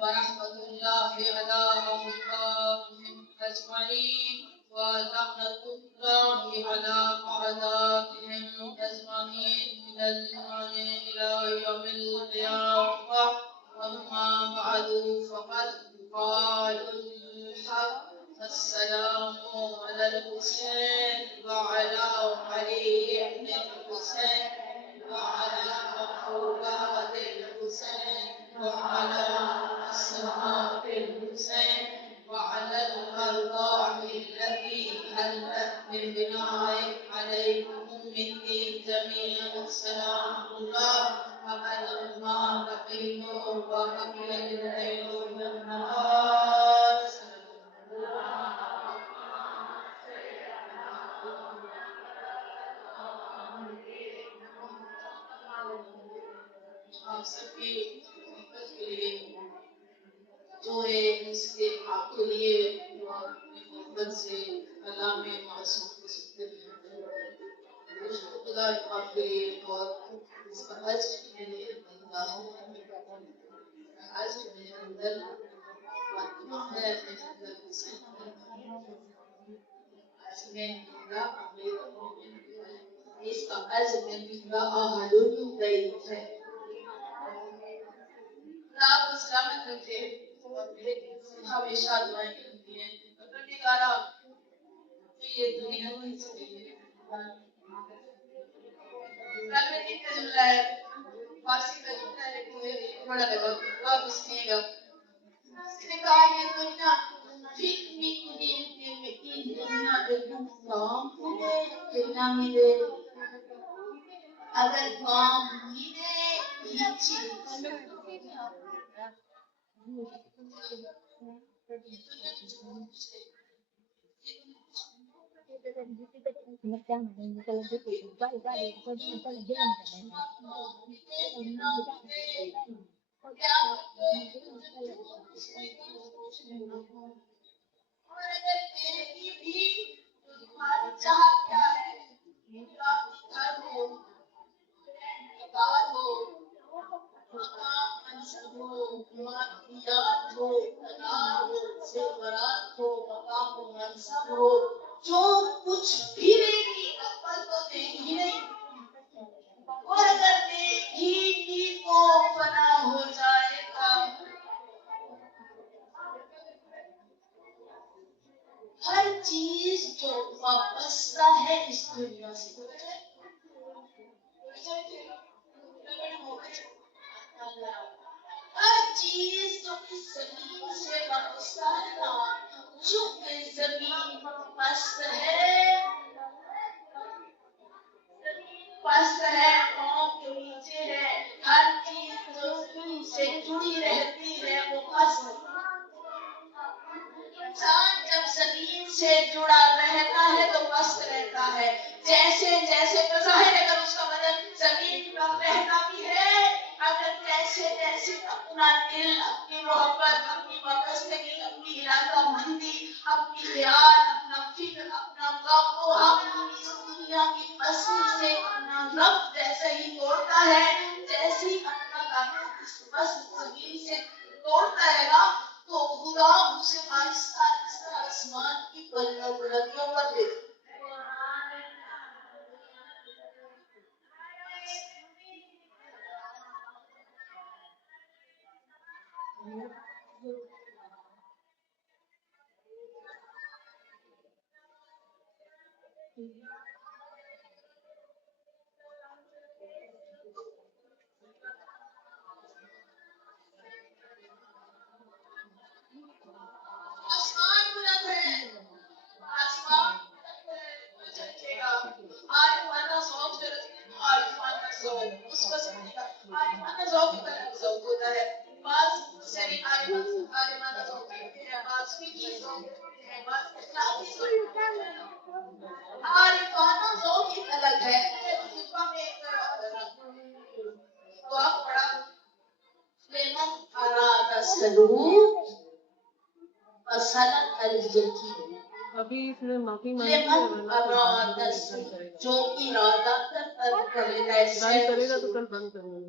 ورحمة الله على أوليائهم أجمعين ولعنة الله على أعدائهم أجمعين إلى يوم القيامة. أما بعد فقد قال الحق: السلام على الحسين وعلى علي بن الحسين وعلى أولاد الحسين وعلى أصحاب الحسين وعلى الأرواح التي حلت بالبناء عليكم مني جميعا سلام الله. وقد ما بقيت وبقي الليل والنهار. آپ سب کی خدمت کے لیے جو ہے اس کے آپ کے لیے محبت سے اللہ میں معصوم کو سکتے ہیں خدا آپ کے لیے بہت اس کا حج میرے بندہ حج میرے اندر فاطمہ ہے میرے اندر حسین ہے حج میں میرا اس کا حج میں میرا احد البیت ہے. آپ سلامت رکھے ہمیشہ دعائیں کرتی ہیں پروردگارا یہ دنیا کی زندگی پروردگار کا جملہ ہے فارسی کا جملہ ہے کوئی بڑا لگا آپ سنیے گا اس نے کہا یہ دنیا فکری دنیا کام ملے اگر کام ملے جو کچھ بھی نہیں اپن تو دیکھی نہیں اور اگر دیکھی بھی تو فنا ہو جائے گا. ہر چیز جو وابستہ ہے اس دنیا سے ہر چیز جو اس زمین سے وابستہ ہے نا جو زمین پست ہے پاؤں کے نیچے ہے ہر چیز جو زمین سے جڑی رہتی ہے وہ پست ہے. انسان جب زمین سے جڑا رہتا ہے تو پست رہتا ہے. جیسے جیسے بظاہر اگر اس کا بدن زمین پر رہتا بھی ہے اگر جیسے جیسے اپنا دل اپنی محبت اپنی وابستگی اپنی ارادہ مندی اپنی خیال اپنا فکر اپنا غم کو اپنی اس دنیا کی بستی سے اپنا رب جیسے ہی توڑتا ہے جیسے ہی اپنا تعلق اس بس زمین سے توڑتا ہے نا تو خدا اسے آہستہ آہستہ آسمان کی بلندیوں پر لے جو ارادہ کرتا کرے گا تو کل بند کروں گا.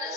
10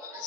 5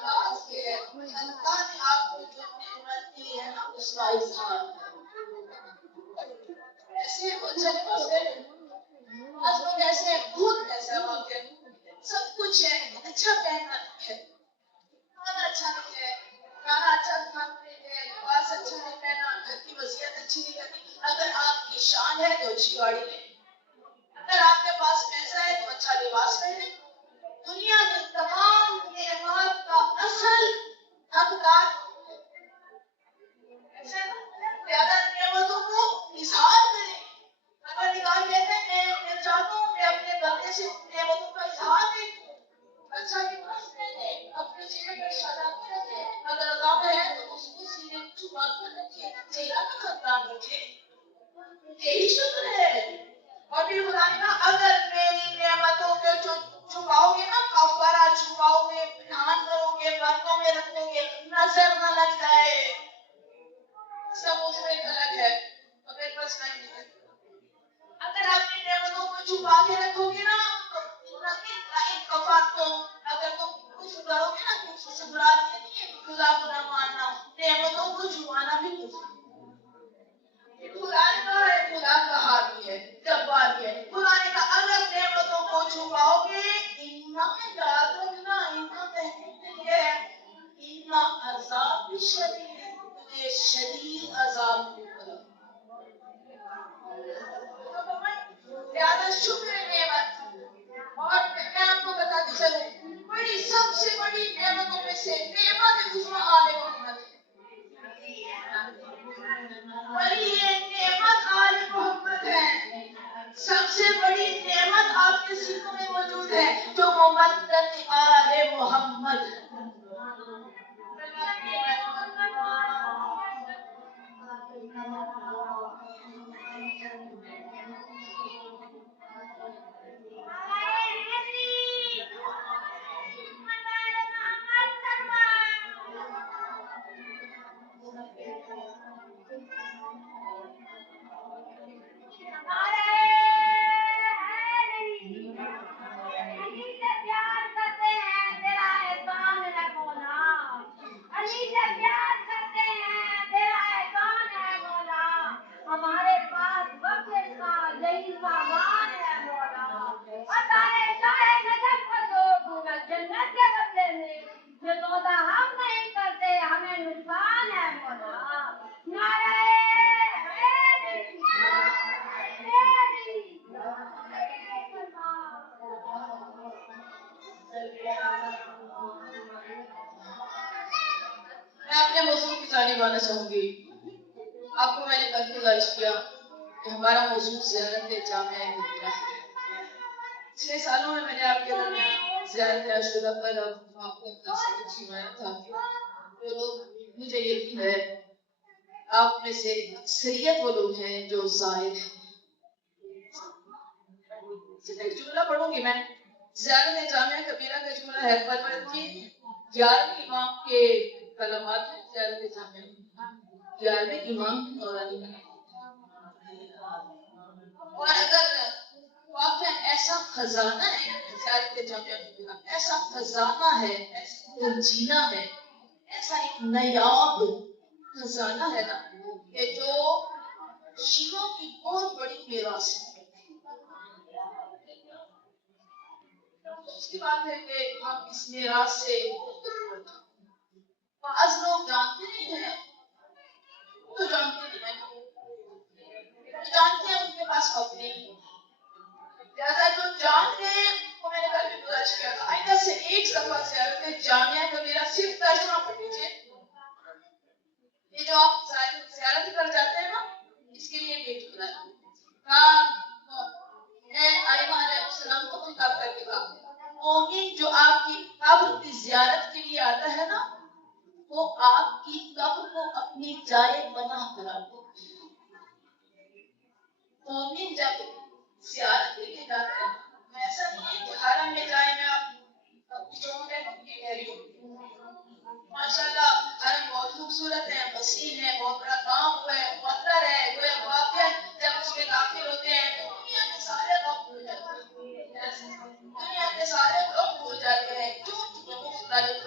بات یہ ہے اللہ نے آپ کو جو نعمت دی ہے نا اس کا اظہار ایسے کچھ لوگ ایسے خود ایسا واقع سب کچھ ہے اچھا پہننا ہے کھانا اچھا نہیں ہے کھانا اچھا کھانا نہیں ہے لباس اچھا نہیں پہنا گھر کی وضعیت اچھی نہیں کرتی اگر آپ کی شان ہے تو اچھی گاڑی لیں اگر آپ کے پاس پیسہ ہے تو اچھا لباس پہنیں دنیا میں تمام نعمات کا اصل حقدار زیادہ نعمتوں کو اظہار کریں اگر نگاہ کہتے ہیں میں چاہتا ہوں میں اپنے بندے سے نعمتوں کا اظہار نہیں کروں اچھا لباس پہنے اپنے سینے پر شادابی رکھے اگر غم ہے تو اس کو سینے میں چھپا کر رکھے چہرہ کا خطرہ رکھے یہی شکر ہے اور پھر خدا نے کہا اگر میری نعمتوں کو چھپاؤ گے نا کفارہ چھپاؤ گے دھیان کرو گے برتوں میں رکھو گے نظر نہ لگ جائے سب اس میں غلط ہے اور میرے پاس نہیں ہے اگر آپ نے نعمتوں کو چھپا کے رکھو گے نا تو اگر تم کچھ کرو گے نا کچھ سے برا نہیں ہے خدا کو نہ ماننا نعمتوں کو چھپانا بھی کچھ خدا نے کہا ہے خدا کا حامی ہے جبار ہے خدا نے کہا اگر نعمتوں کو چھپاؤ گے اتنا یاد رکھنا اتنا محنت نہیں ہے اتنا عذاب بھی شدید ہے تمہیں شدید عذاب بھی زیادہ شکر نعمت اور میں آپ کو بتاتی چلوں بڑی سب سے بڑی نعمتوں میں سے نعمت عظمیٰ آل محمد بڑی یہ نعمت آل محمد ہے سب سے بڑی نعمت آپ کے سینوں میں موجود ہے جو ممدد آل محمد ہمارے پاس وقت کا یہی سامان ہے مولا بتائے چاہے نجف کا دو جنت کے بدلے میں جو سودا ہم نہیں کرتے ہمیں نقصان ہے مولا نعرہ حیدری میں اپنے موضوع کی جانب آنا چاہوں گی آپ کو میں نے کل گزارش کیا کہ ہمارا موضوع زیارت جامعہ مدینہ ہے 6 سالوں میں نے آپ کے درمیان زیارت عاشورہ پر آپ کو اپنا سنوایا تھا تو لوگ مجھے یقین ہے آپ میں سے اکثریت وہ لوگ ہیں جو زائر ہیں ایک جملہ پڑھوں گی میں زیارت جامعہ کبیرہ کا جملہ ہے پرورت کی 11ویں امام کے کلمات ہیں زیارت جامعہ 11ویں امام کی قرآن اور اگر واقعا ایسا خزانہ ہے زیارت جامعہ ایسا خزانہ ہے ایسا خزینہ ہے ایسا ایک نایاب خزانہ ہے نا کہ جو شیعوں کی بہت بڑی میراث ہے اس کی بات ہے کہ ہم اس میراث سے بعض لوگ جانتے نہیں ہیں تو جانتے نہیں ہیں جانتے ہیں ان کے پاس وقت نہیں جیسا جو جانتے ہیں وہ میں نے کل بھی گزارش کیا تھا آئندہ سے ایک صفحہ زیارت جامعہ کا میرا صرف ترجمہ پڑھ لیجیے یہ جو آپ زیارت کر جاتے ہیں نا اس کے لیے پیج کھلا ہے آئمہ علیہ السلام کو خطاب کر کے کہا مومن جو آپ کی قبر کی زیارت کے لیے آتا ہے نا وہ آپ کی قبر کو اپنی جائے بنا کرا دے مومن جب زیارت کے لیے جاتے ہیں ایسا نہیں ہے کہ حرم میں جائیں میں آپ جو میں کہہ رہی ہوں ماشاءاللہ حرم بہت خوبصورت ہے وسیع ہے بہت بڑا کام ہوا ہے معطر ہے وہ واقعہ جب اس میں داخل ہوتے ہیں تو دنیا کے سارے غم بھول جاتے ہیں دنیا کے سارے غم بھول جاتے ہیں کیوں مختلف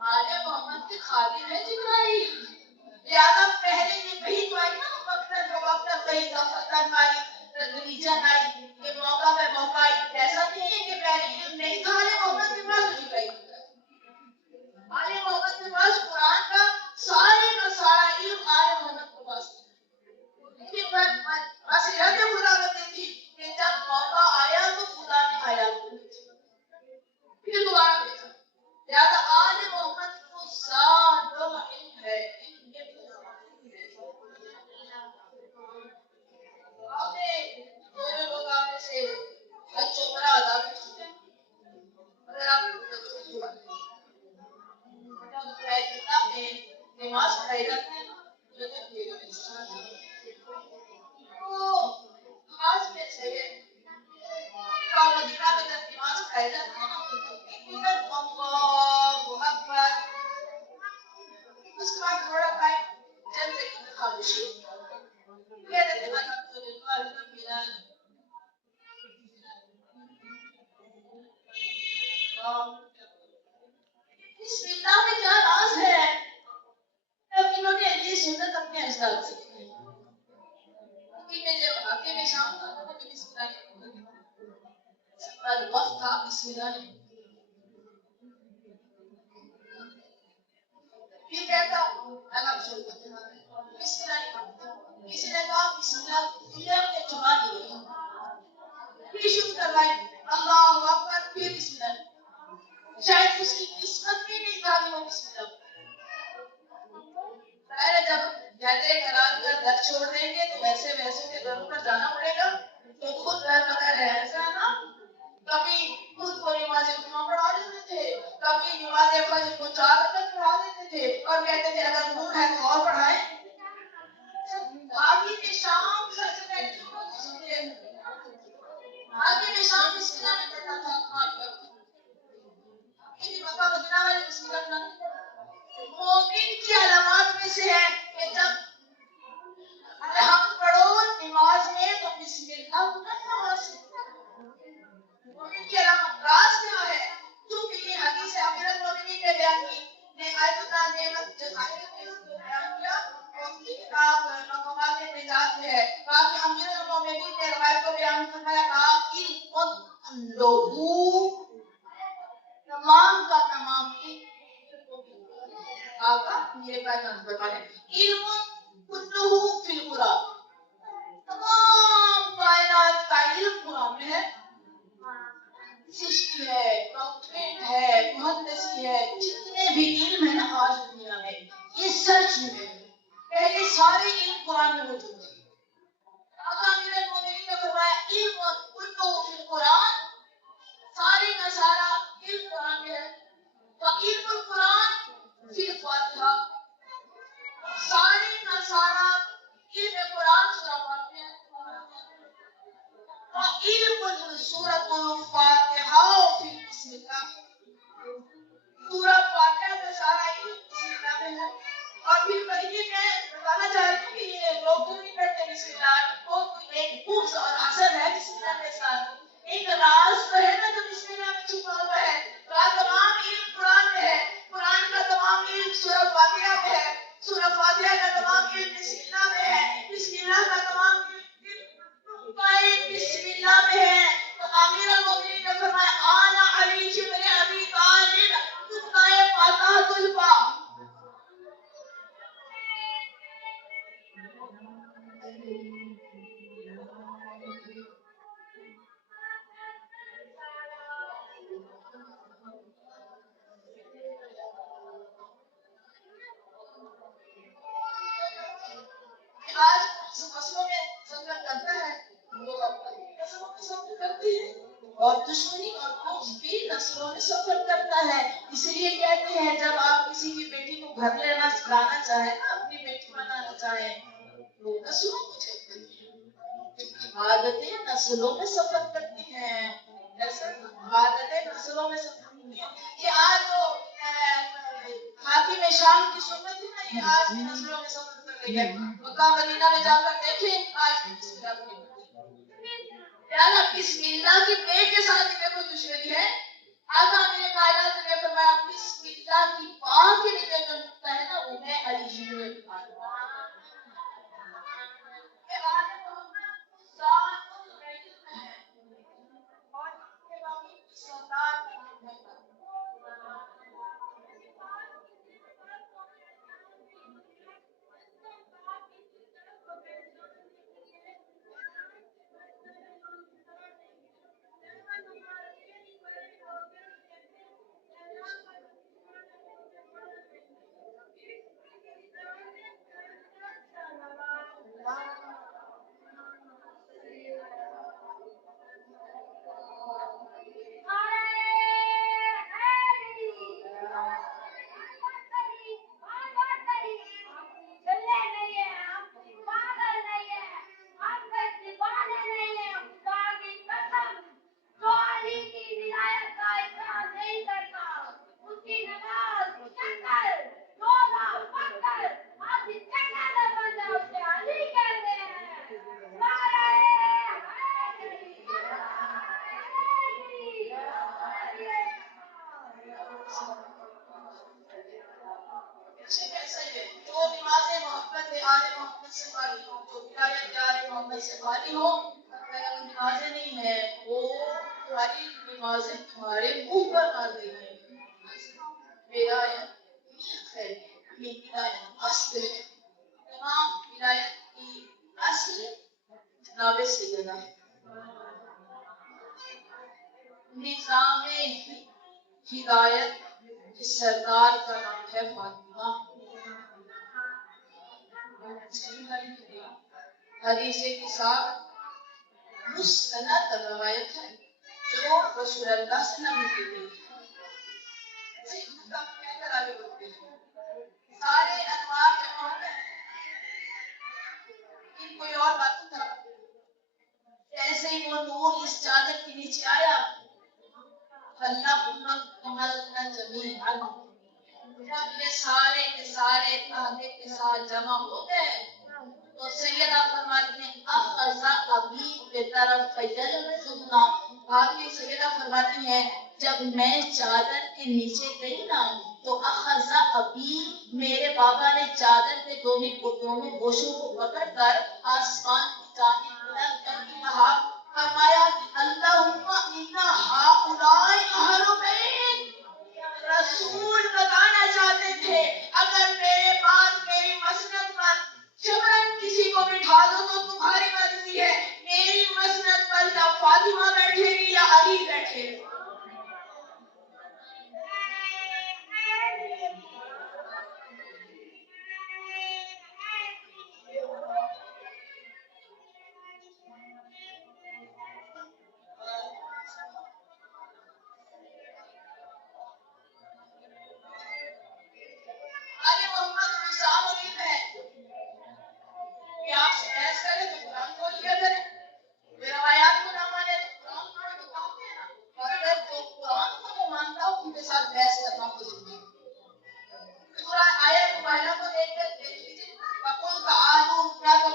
آل محمد کے خادم ہے جبرائیل، لہذا پہلے یہ وہی تو آئی نا مقتل و وقت کئی دفتر آئی ریجن آئی یہ موقع پہ موقع آئی، ایسا نہیں ہے کہ پہلے علم نہیں تھا آل محمد کے پاس جبرائیل، آل محمد کے پاس قرآن کا سارے کا سارا علم آل محمد کے پاس بصیرت خدا بنی تھی کہ جب موقع آیا تو خدا نے آیا پھر دوبارہ بھیجا، لہذا آل محمد کو زیادہ علم ہے۔ آپ نے دونوں لوگ آپ میں سے حج عمرہ ادا کر چکے ہیں، اگر آپ میں نماز پڑھائی جاتے ہیں جو خاص میں سے مدینہ میں جب نماز پڑھائی جاتے ہیں اللہ اکبر، اس کے بعد تھوڑا ٹائم جب تک خاموشی بسم اللہ میں کیا راز ہے؟ انہوں نے یہ سنت اپنے اجداد سے میں جب آگے میں شام تھا تو مجھے بسم اللہ وقت تھا، بسم اللہ یہ کہتا اللہ شروع بسم اللہ، کسی نے کہا بسم اللہ نے چبا دیا، پھر شروع کروائی اللہ اکبر، پھر بسم اللہ، شاید اس کی قسمت بھی نہیں تھا کہ وہ بسم اللہ پہلے جب جیسے کرال کر گھر چھوڑ دیں گے تو ویسے ویسے کے گھروں پر جانا پڑے گا تو خود گھر بغیر ہے ایسا ہے نا، کبھی خود کو نماز جمعہ پڑھا دیتے تھے، کبھی نماز فجر کو 4 رکعت پڑھا دیتے تھے اور کہتے تھے اگر نور ہے تو اور پڑھائیں، آگے میں شام سب سے پہلے آگے میں شام بسم اللہ میں پڑھنا تھا، مکہ مدینہ والے بسم اللہ پڑھنا، مومن کی علامات میں سے ہے کہ جب ہم پڑھو نماز میں تو بسم اللہ نماز مومن کی علامت راز کیا ہے؟ کیونکہ یہ حدیث امیر المومنین نے بیان کی، نے آیت اللہ نعمت جزائر نے اس کو بیان کیا اور اس کی کتاب مقامات نجات میں ہے، کہا کہ امیر المومنین نے روایت کو بیان فرمایا، کہا علم لہو تمام کا تمام آقا میرے کائنات فرمانے علم کلہ فی القرآن، تمام کائنات کا علم قرآن میں ہے، سرشتی ہے، ڈاکٹریٹ ہے، مہندسی ہے، جتنے بھی علم ہے نا آج دنیا میں یہ سچ میں پہلے سارے علم قرآن میں موجود ہے۔ آقا امیر المومنین نے فرمایا علم کلہ فی القرآن، سارے کا سارا علم قرآن میں ہے، وعلم القرآن فی الفاتحہ، سارے کا سارا علم قرآن سورہ فاتحہ ہے، وعلم سورۃ الفاتحہ فی بسم اللہ، سورہ فاتحہ کا سارا علم بسم اللہ میں ہے۔ اور پھر کہیے میں بتانا چاہ رہی ہوں کہ یہ لوگ کیوں نہیں پڑھتے بسم اللہ کو، ایک خوب اور حسن ہے بسم اللہ کے ساتھ، ایک راز تو ہے نا جو بسم اللہ میں چھپا ہوا ہے، کا تمام علم قرآن میں ہے، قرآن کا تمام علم سورہ فاتحہ میں ہے، سورہ فاتحہ کا تمام علم بسم اللہ میں ہے، بسم اللہ کا تمام علم بسم اللہ میں ہے، تو امیر المومنین نے فرمایا آنا علی بن ابی طالب اتنا فاتحۃ الباب، آج مسئلوں میں سفر کرتا ہے لوگ نسلوں میں سفر کرتے ہیں اور دشمنی اور بغض بھی نسلوں میں سفر کرتا ہے، اس لیے کہتے ہیں جب آپ کسی کی بیٹی کو گھر لینا سکھانا چاہیں نا، اپنی بیٹی بنانا چاہیں تو نسلوں کو چیک کرتے ہیں، عادتیں نسلوں میں سفر کرتی ہیں، ایسا عادتیں نسلوں میں سفر کرتی ہیں، یہ آج جو حاکم شام کی سنت ہے نا یہ آج بھی نسلوں میں سفر کر رہی ہے، مکہ مدینہ میں جا کر دیکھیں آج بھی بسم اللہ کی، یار بسم اللہ کی بے کے ساتھ میں کوئی دشمنی ہے، نمازی سے خالی ہو، نمازیں نہیں ہیں، وہ تمہاری نمازیں تمہارے منہ پر آ گئی ہیں. میرا خیر یہ ولایت اصل ہے. تمام ولایت کی اصل جناب سیدنا نظام ہدایت کی سردار کا نام ہے فاطمہ. حدیث کے ساتھ مستند روایت ہے جو رسول اللہ سے نقل کی گئی. سارے انوار جمع ہیں، لیکن کوئی اور بات تھا. جیسے ہی وہ نور اس چادر کے نیچے آیا، جب یہ سارے کے سارے تھانے کے ساتھ جمع ہو گئے تو سیدہ فرماتی ہیں اخذ ابی بطرف یدنا. آپ کی سیدہ فرماتی ہیں جب میں چادر کے نیچے گئی نا تو اخذ ابی میرے بابا نے چادر کے دونوں گوشوں کو پکڑ کر آسمان کی جانب بلند کر کے کہا، فرمایا اللہم انا ہؤلاء اہل بیت. رسول بتانا چاہتے تھے اگر میرے پاس میری مسند پر شبرن کسی کو بٹھا دو تو تمہاری مرضی ہے، میری مسند پر یا فاطمہ بیٹھے گی یا علی بیٹھے گی. آگے محمد نظام علیم ہے کہ آپ سے بحث کرے تو قرآن کو لیا کرے، روایات کو نہ مانے تو قرآن کو کہتے ہیں نا. اور اگر تو قرآن کو نہیں مانتا ان کے ساتھ بحث کرنا مجھے نہیں. سورہ آیت مبارکہ کو دیکھ کر دیکھ لیجیے. فَقُلْ تَعَالُوا نَدْعُ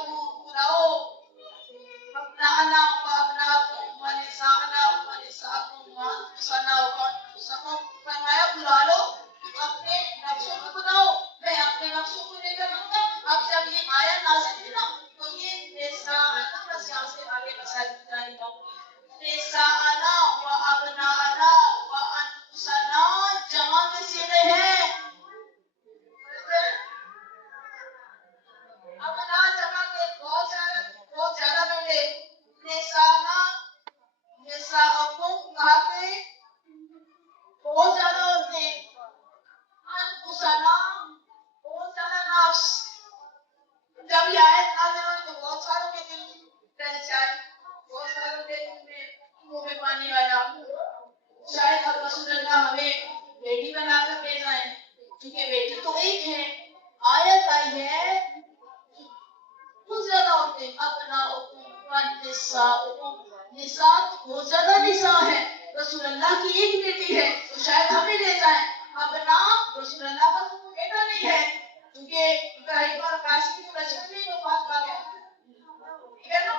أَبْنَاءَنَا وَأَبْنَاءَكُمْ وَنِسَاءَنَا وَنِسَاءَكُمْ وَأَنفُسَنَا وَأَنفُسَكُمْ. فرمایا بلا لو، اپنے نفسوں کو بلاؤ، میں اپنے نفسوں کو لے کر آؤں گا. اب جب یہ آیت نازل ہوئی نا تو یہ نساءنا بس یہاں سے آگے مسائل کی جانب آؤں گی. نساءنا وَأَبْنَاءَنا وَأَنفُسَنَا جمع کے صیغے ہیں. اپنا جمع کے بہت زیادہ بیٹے. نساءنا نساءکم کہا کہ بہت زیادہ عورتیں. انفسنا بہت زیادہ نفس. جب یہ آیت نازل ہوئی تو بہت ساروں کے دل پہچان، بہت ساروں کے دل میں منہ میں پانی آیا. شاید اب رسول اللہ ہمیں بیٹی بنا کر بھیجا ہے کیونکہ بیٹی تو ایک ہے. آیت آئی ہے بہت زیادہ عورتیں. اپنا نساء بہت زیادہ نساء ہے. رسول اللہ کی ایک بیٹی ہے تو شاید ہمیں لے جائیں. اپنا رسول اللہ کا تو بیٹا نہیں ہے کیونکہ ابراہیم اور قاسم کی بچپن میں وفات پا گیا. ٹھیک ہے نا.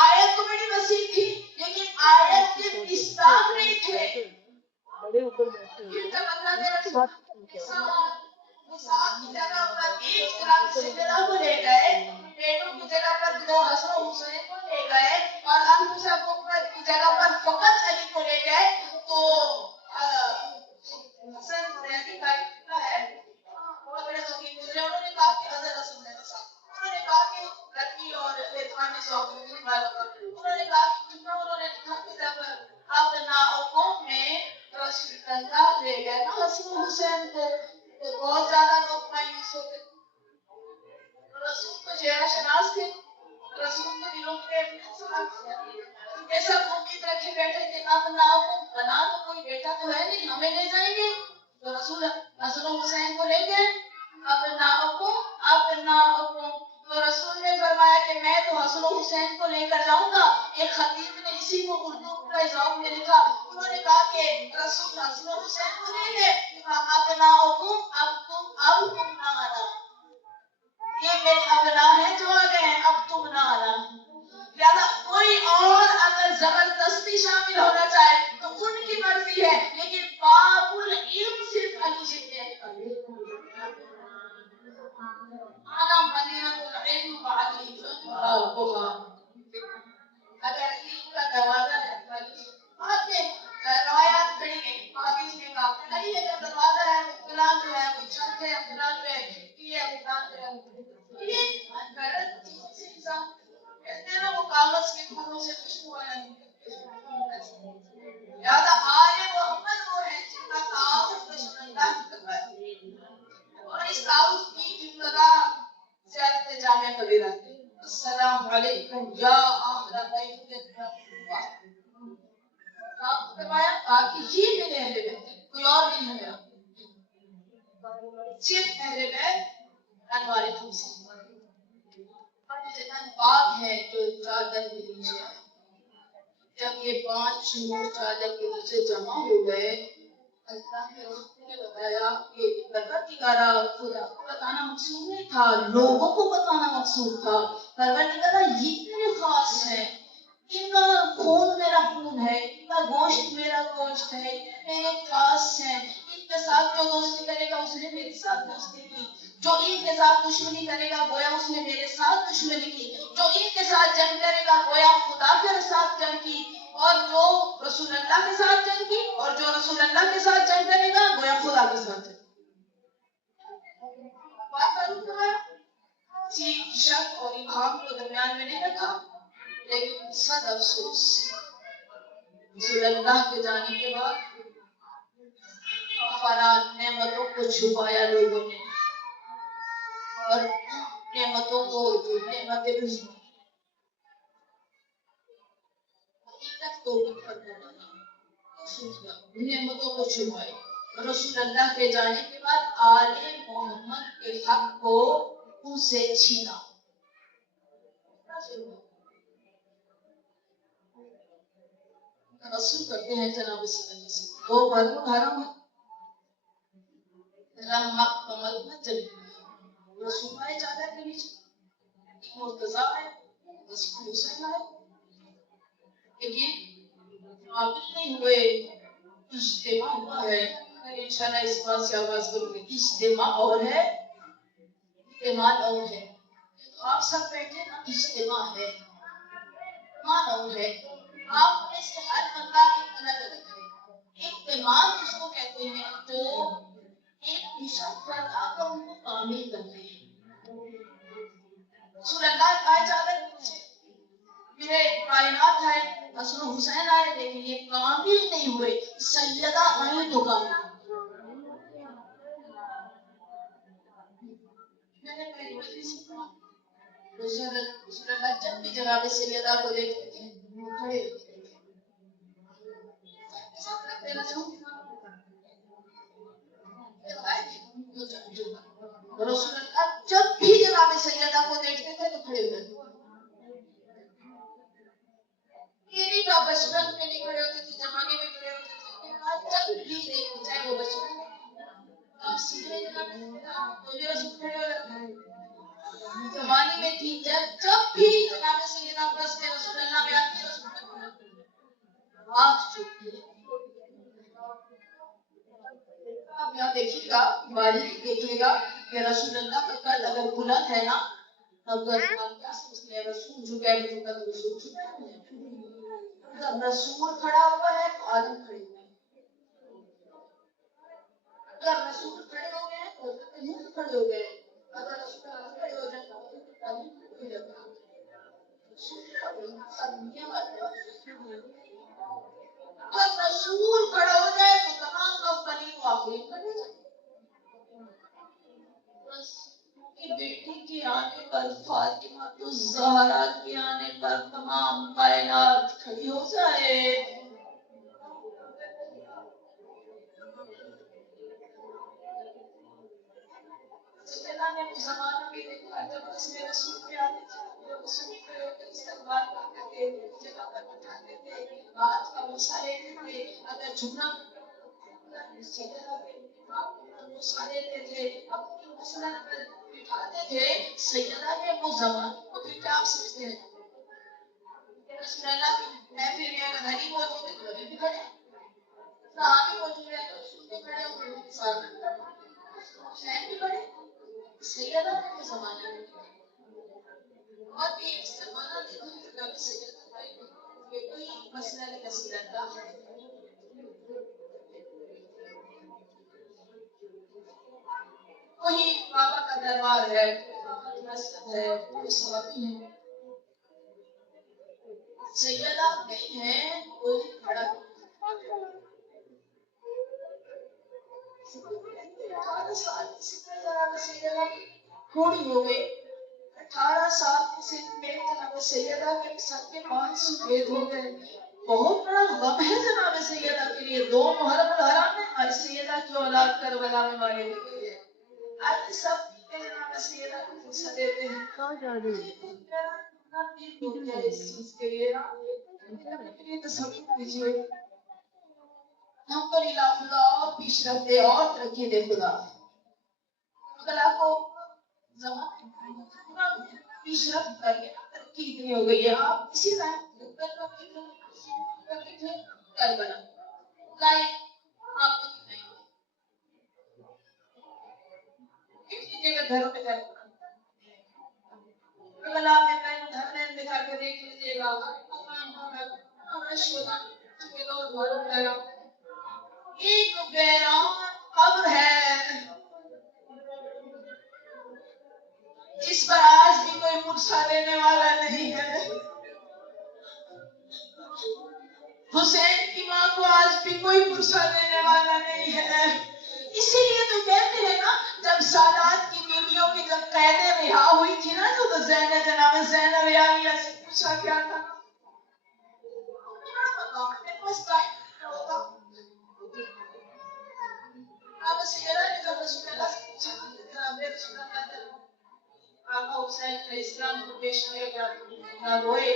آیت تو بڑی وسیع تھی لیکن آیت کے مصداق نہیں تھے. جب اللہ نے نساء کی جگہ پر ایک جناب سیدنا کو لے گئے، بیٹوں کی جگہ پر دو حسن و حسین کو لے گئے اور انفسکم کی جگہ پر فقط علی کو لے گئے تو حسن حسین کا کتنا ہے بہت بڑے فقیر گزرے. انہوں نے کہا کہ حضرت رسول اللہ صاحب، انہوں نے کہا کہ لڑکی اور فیطمہ شوق انہوں نے کہا کہ کتنا، انہوں نے لکھا کہ جب ابناؤکم میں رسول اللہ لے گئے نا حسن حسین کو تو بہت زیادہ لوگ مایوس ہوتے. رسول کو چہرہ شناس تھے، رسول کو دلوں کے یہ سب امید رکھے بیٹھے کہ ابناؤکم بنا تو کوئی بیٹا تو ہے نہیں، ہمیں لے جائیں گے. تو رسول حسن حسین کو لے گئے. ابناؤکم تو رسول نے فرمایا کہ میں تو حسن حسین کو لے کر جاؤں گا. ایک خطیب نے اسی کو اردو کا ذوق میں لکھا. انہوں نے کہا کہ رسول حسن حسین کو لے گئے. ابناؤکم اب تم نہ آنا، یہ میرے ابنا ہیں جو آ گئے ہیں، اب تم نہ آنا. لہذا کوئی اور اگر زبردستی شامل ہونا چاہے تو ان کی مرضی ہے، لیکن باب العلم صرف علی سے آنا مدینہ العلم وعلی بابها. فرمایا آپ کی ہی میرے اہل بیت ہے، کوئی اور نہیں ہے میرا، صرف اہل بیت انوار خمسہ پاک ہے جو چادر کے نیچے آئے۔ جب یہ 5 نور چادر کے نیچے جمع ہو گئے، اللہ نے رسول نے بتایا کہ پروردگارا خدا کو بتانا مقصود نہیں تھا، لوگوں کو بتانا مقصود تھا۔ پروردگارا یہ اتنے خاص ہیں، ان کا خون میرا خون ہے، ان کا گوشت میرا گوشت ہے، میرے خاص ہیں، ان کے ساتھ جو دوستی کرے گا اس نے میرے ساتھ دوستی کی، جو ان کے ساتھ دشمنی کرے گا گویا اس نے میرے ساتھ دشمنی کی، جو ان کے ساتھ جنگ کرے گا گویا خدا کے ساتھ جنگ کی، اور جو رسول اللہ کے ساتھ جنگ کی اور جو رسول اللہ کے ساتھ جنگ کرے گا گویا خدا کے ساتھ جنگ۔ بات معلوم ہے؟ شک اور ابہام کو درمیان میں نہیں رکھا، لیکن صد افسوس رسول اللہ کے جانے کے بعد افراد نعمتوں کو چھپایا لوگوں نے، اور نعمتوں کو جو نعمتیں حقیقت کو نعمتوں کو چھپائے۔ رسول اللہ کے جانے کے بعد آل محمد کے حق کو ان سے چھینا۔ رسول کرتے ہیں جناب صلی اللہ علیہ وسلم، دو بھروں حرم رحمت کمل میں چلی رسول آئے چادر کے نیچے، مرتضیٰ ہے، رسول حسین ہے، لیکن قابل نہیں ہوئے، اجتماع ہوا ہے۔ انشاءاللہ اس بات سے آغاز کروں گی، اجتماع اور ہے، اجتماع اور ہے۔ آپ سب بیٹھے نا، اجتماع ہے، اجتماع اور ہے۔ آپ میں سے ہر بندہ الگ الگ ہے۔ اجتماع جس کو کہتے ہیں تو ایک مشن پر آ کر ان کو کامل کرتے ہیں۔ رسول اللہ آئے چادر کے نیچے، میرے کائنات آئے، حسن و حسین آئے، لیکن یہ کامل نہیں ہوئے۔ سیدہ آئی تو کامل۔ میں نے پہلی بار سنا، رسول اللہ جب بھی جناب سیدہ کو دیکھتے تھے کھڑے ہوتے تھے۔ رسول اللہ جب بھی جناب سیدہ کو دیکھتے تھے تو کھڑے ہوتے تھے۔ میری کا بچپن میں نہیں کھڑے ہوتے تھے، زمانے میں کھڑے ہوتے تھے، جب بھی دیکھو چاہے وہ بچپن آپ سیدھے تو بھی رسول کھڑے ہو جاتے ہیں۔ زمانے میں تھی، جب بھی جناب سیدنا بس کے رسول اللہ میں آتی ہے، رسول اللہ آنکھ چکتی ہے۔ آپ یہاں دیکھیے گا، باریک دیکھیے گا کہ رسول اللہ کا قد اگر بلند ہے نا، اگر آپ کیا سمجھتے ہیں رسول جھکے تو قد رسول جھکے، جب رسول کھڑا ہوا ہے تو آدم کھڑے ہوئے ہیں، اگر رسول کھڑے ہو گئے تو حضرت کھڑے ہو گئے، اگر رسول اللہ کھڑے ہو جائے تو حضرت کھڑے ہو جائے۔ جب رسول کھڑا ہو جائے تو تمام اولین و آخرین کھڑے ہو جائے۔ بس کی بیٹی کے آنے پر، فاطمہ الزہرا کے آنے پر تمام کائنات کھڑی ہو جائے۔ سیدنا نے زمانہ بھی دیکھا جب اس میں رسول کے آنے سے رسول کے استقبال کرتے تھے، جگہ پر بٹھاتے تھے، بات کا مسئلے تھے، اگر جھکنا سیدنا کے مسئلے تھے، اپنی مسئلہ پر بٹھاتے تھے۔ سیدنا نے وہ زمان کو بھی کیا آپ سمجھتے ہیں؟ رسول اللہ کی محفل میں اگر غریب موجود ہے تو غریب بھی کھڑے، صحابی موجود ہے تو رسول بھی کھڑے ہوئے، صحابی بھی کھڑے، حسین بھی کھڑے، سیدہ نے وہ زمانے میں اور بھی ایک زمانہ دیکھا جب سیدہ یہ کوئی مسئلہ نہیں رسول اللہ ہے، کوئی بابا کا دربار ہے، مسجد ہے، کوئی صحابی ہے، سیدہ نہیں ہے، کوئی کھڑا 18 سال سے سیدہ تھوڑی ہو گئی، 18 سال سے میرے جناب سیدہ کے سر کے 5 سفید ہو گئے، بہت بڑا غم ہے جناب سیدہ محرم الحرام میں اور سیدہ کی اولاد کربلا میں ماری گئی ہے. آج سب جناب سیدہ کو فرصت دیتے ہیں. اس چیز کے لیے تصویر کیجیے ہم پر الہ خدا اور پیش رکھ دے اور ترقی دے خدا. خدا کو زمان پیش رفت کر کے ترقی اتنی ہو گئی ہے. آپ اسی طرح کربلا لائے آپ کو نہیں کسی جگہ گھر پہ کربلا میں پہلے گھر میں دکھا کے دیکھ لیجیے گا. ایک ویران قبر ہے جس پر آج بھی کوئی پرسہ دینے والا نہیں ہے. حسین کی ماں کو آج بھی کوئی پرسہ دینے والا نہیں ہے. اسی لیے تو کہتے ہیں نا جب سادات کی بیویوں کی جب قیدیں رہا ہوئی تھی نا تو زینب جناب زینب عالیہ سے پوچھا کیا تھا اب سیدہ نے جب رسول اللہ سے پوچھا جناب رسول اللہ آقا حسین علیہ السلام کو پیش کیا گیا نہ روئے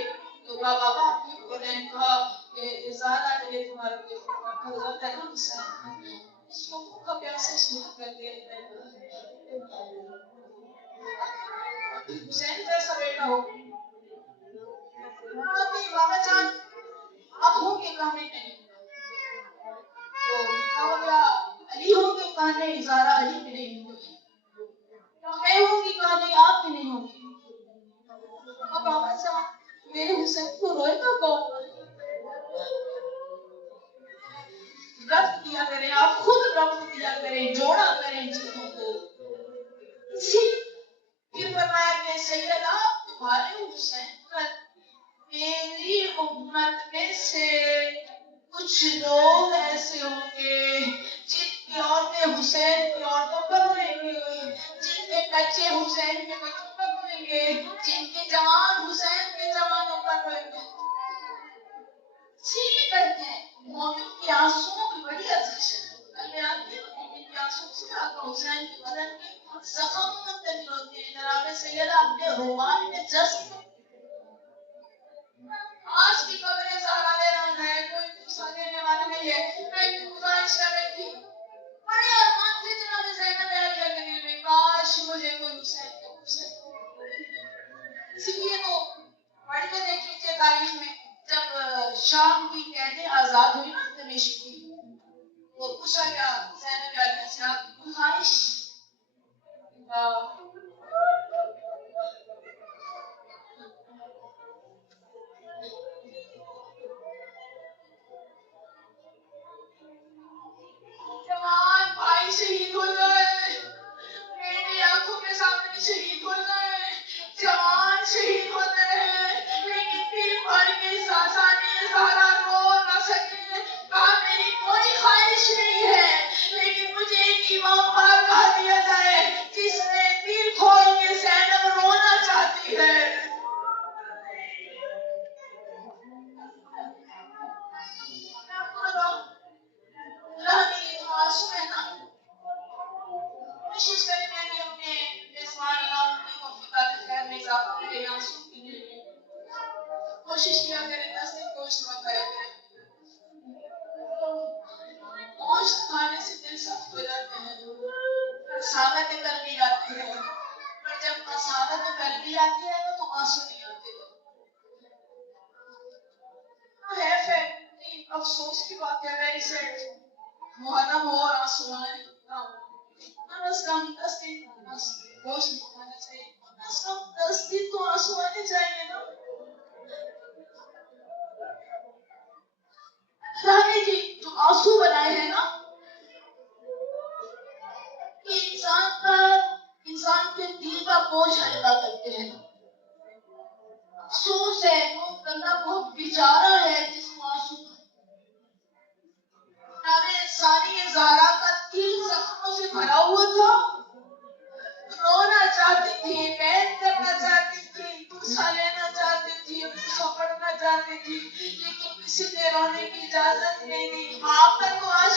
تو بابا نے کہا کہ زہرا نے تمہارا حضرت ہے نا حسین اس کو بھوکا پیاسا شہید کر دیا. حسین کیسا بیٹا ہو بابا جان اب ہوں گے کہاں نہیں علی ہوں گے کہاں نہیں زہرا علی بھی نہیں ہوں گی میں ہوں گی کہاں نہیں آپ بھی نہیں ہوں گی. اب بابا جان میرے حسین کو روئے گا کون. ربط کیا کریں آپ خود ربط کیا کریں جوڑا کریں چیزوں کو. پھر فرمایا کہ سیدہ تمہارے حسین پر میری امت میں سے کچھ لوگ ایسے ہوں گے جن کی عورتیں حسین کی عورتوں پر روئیں گی جن کے بچے حسین کے بچوں پر روئیں گے جن کے جوان حسین کے جوانوں پر روئیں گے. سیدھے کرتے ہیں مومن کی آنسوؤں کی بڑی ارزش ہے. مومن کی آنسوؤں سے آقا حسین کے بدن کے زخم منتقل ہوتے ہیں. جناب سیدہ اپنے رومان میں جذب آج کی قبریں زہرا ویران ہے کوئی پرسہ دینے والا نہیں ہے. میں گزارش کر رہی تھی بڑے ارمان تھے جناب زینب عالیہ کے دل میں کاش مجھے کوئی حسین کے پرسہ. اسی لیے تو پڑھ کے دیکھ لیجیے تاریخ میں جب شام کی قیدیں آزاد ہوئی نا دمشق کی وہ پوچھا گیا زینب عالیہ سے آپ کی خواہش جوان بھائی شہید ہو گئے میری آنکھوں کے سامنے شہید ہو گئے جوان شہید ہوتے ہیں لیکن دل بھر کے ساسانی زہرا رو نہ سکے. کہا میری کوئی خواہش نہیں ہے لیکن مجھے ایک امام بارگاہ دیا جائے جس میں دل کھول کے زینب رونا چاہتی ہے. کوشش کریں میں بھی اپنے میزبان علامتی کو فقہ خیر میں اضافہ کرے آنسو کی کوشش کیا کریں 10 دن گوشت نہ کھایا کریں. گوشت کھانے سے دل سخت ہو جاتے ہیں مساوت قلبی آتی ہے پر جب مساوت قلبی آتی ہے تو آنسو نہیں آتے. ہے افسوس کی بات ہے ویری سیڈ محرم ہو اور آنسو آئے. بس کم 10 دن گوشت نہیں کھانا چاہیے. بس کم 10 دن تو آنسو آنے چاہیے نا. رانی جی جو آنسو بنائے ہیں نا یہ انسان کے دل کا بوجھ ہلکا کرتے ہیں. افسوس ہے وہ بندہ بہت بیچارہ ہے جس کو آنسو ثانی زہرا کا دل زخموں سے بھرا ہوا تھا. رونا چاہتی تھی بیت کرنا چاہتی تھی پرسہ لینا چاہتی تھی پرسہ پڑھنا چاہتی تھی لیکن کسی نے رونے کی اجازت نہیں دی. آپ پر تو آج